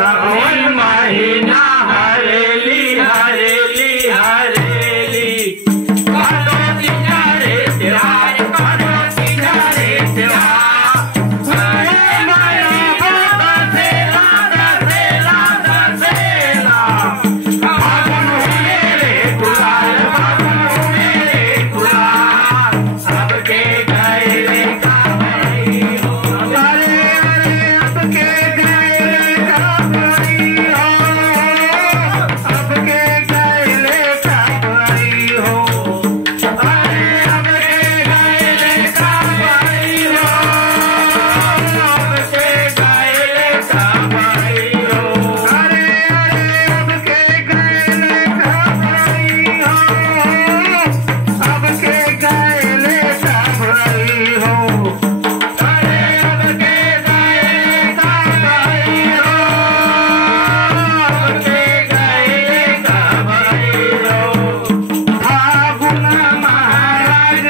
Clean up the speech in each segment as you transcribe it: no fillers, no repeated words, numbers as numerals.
सावन महीना हरेली हरेली हरेली करो तिहारे त्योहार करो तिहारे त्योहार दसेला दसेला दसेला फागुन हुए रे गुलाल फागुन हुए रे गुलाल सबके गए का भाई हो अरे अरे सबके गए का भाई हो सबके गए का भाई हो अरे सबके गए का भाई हो सबके गए का भाई हो अरे अरे सबके गए का भाई हो सबके गए का भाई हो अरे सबके गए का भाई हो सबके गए का भाई हो फागुन महाराज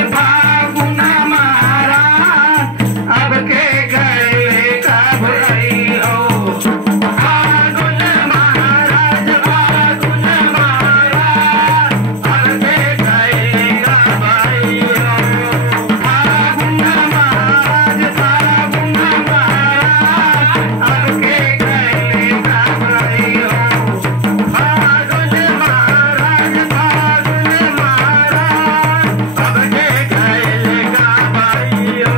अब के गए का भाई हो फागुन महाराज अब के गए का भाई हो फागुन महाराज अब के गए का भाई हो फागुन महाराज अब के गए का भाई हो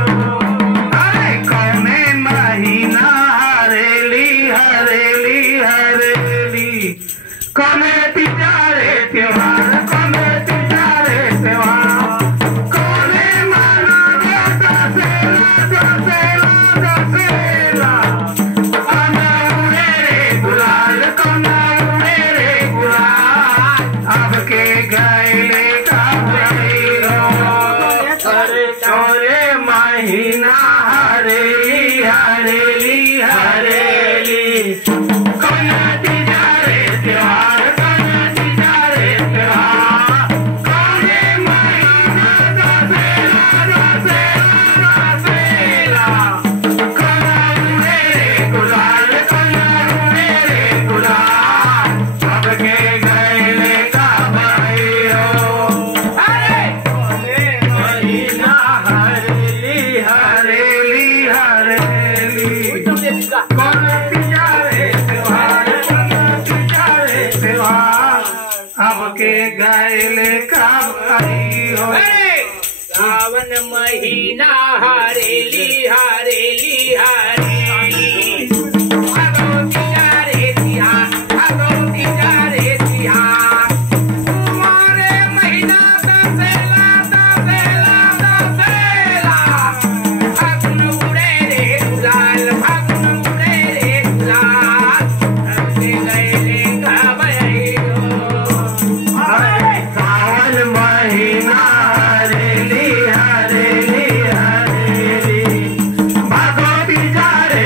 अरे कौने महीना हरेली हरेली हरेली कौने तिहारे त्योहार कौने तिहारे त्योहार कौने मना दसेला दसेला दसेला कौना उड़े रे गुलाल कौना उड़े रे गुलाल अब के गए का भाई हो अरे कौने महीना हरेली हरेली हरेली कौना तिहारे त्योहार कौना तिहारे त्योहार कौने महीना दसेला दसेला दसेला कौना उड़े रे गुलाल कौना उड़े रे गुलाल अब के गए का भाई हो अरे कौने महीना हरेली हरेली हरेली कौने तिहारे त्योहार कौने तिहारे त्योहार अब के गए का भाई हो सावन महीना हरेली हरेली हरेली भादो तिहारे तिहार भादो तिहारे तिहार तुम्हारे महीना दसेला दसेला दसेला फागुन उड़े रे गुलाल फागुन उड़े रे गुलाल सबके गए का भाई हो अरे सावन महीना हरेली हरेली हरेली भादो तिहारे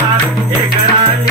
एक रानी